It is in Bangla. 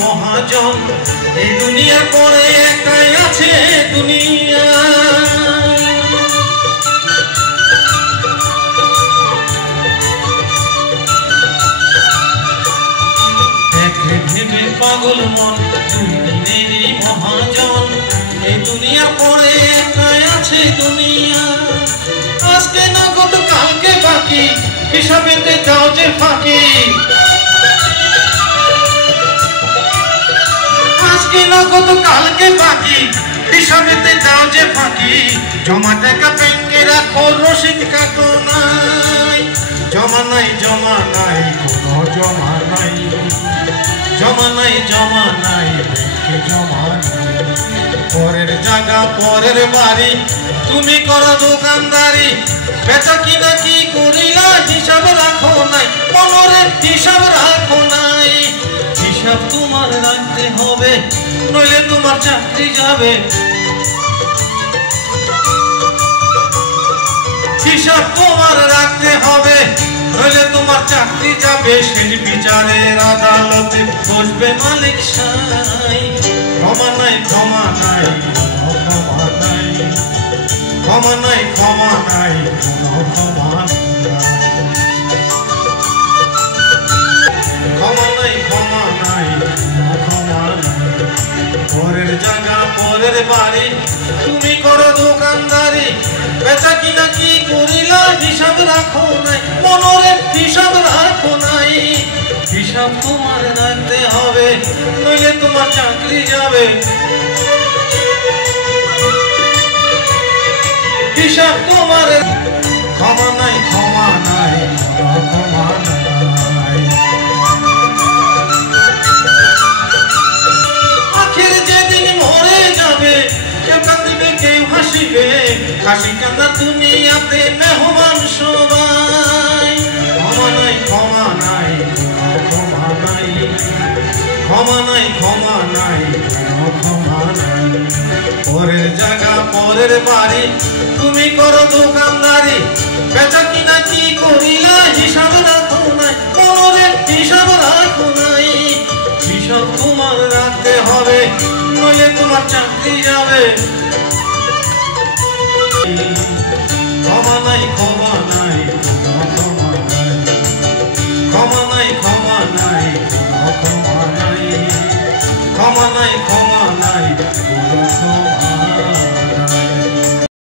মহাজন এই দুনিয়ার পরে একাই আছে দুনিয়া ভেবে পাগল মন দুই দিনেরই মহাজন এই দুনিয়ার পরে একাই আছে দুনিয়া আজকে নগদ কালকে বাকি হিসাবেতে দাও যে ফাঁকি আজকে নগদ কালকে বাকি হিসাবেতে দাও যে ফাঁকি জমা টাকা ব্যাংকে রাখো রসিদ কাটো নাই জমা নাই কোনো জমা নাই ব্যাংকে জমা নাই পরের জায়গা পরের বাড়ি তুমি করো দোকানদারি বেচা কিনা কি করিলা হিসাব রাখো নাই মনের হিসাব রাখো নাই হিসাব তোমার রাখতে হবে নইলে তোমার চাকরি যাবে হিসাব তোমার রাখতে হবে নইলে তোমার চাকরি যাবে শেষ বিচারের আদালতে বসবে মালিক সাই ক্ষমা নাই ক্ষমা নাই কোনো ক্ষমা নাই পরের জায়গা পরের বাড়ি তুমি করো দোকানদারি বেচা কিনা কি করিলা হিসাব রাখো নাই মনের হিসাব রাখো নাই হিসাব তোমার রাখতে হবে নইলে তোমার চাকরি যাবে হিসাব তোমার ক্ষমা নাই আখের যেদিন মরে যাবে কেউ কাঁদিবে কেউ হাসিবে হাসি কান্না দুনিয়াতে মেহমান সবাই ক্ষমা নাই পরের জায়গা পরের বাড়ি তুমি করো দোকানদারি বেচা কিনা কি করিলা হিসাব রাখো নাই মনের হিসাব রাখো নাই হিসাব তোমার রাখতে হবে নইলে তোমার চাকরি যাবে ক্ষমা নাই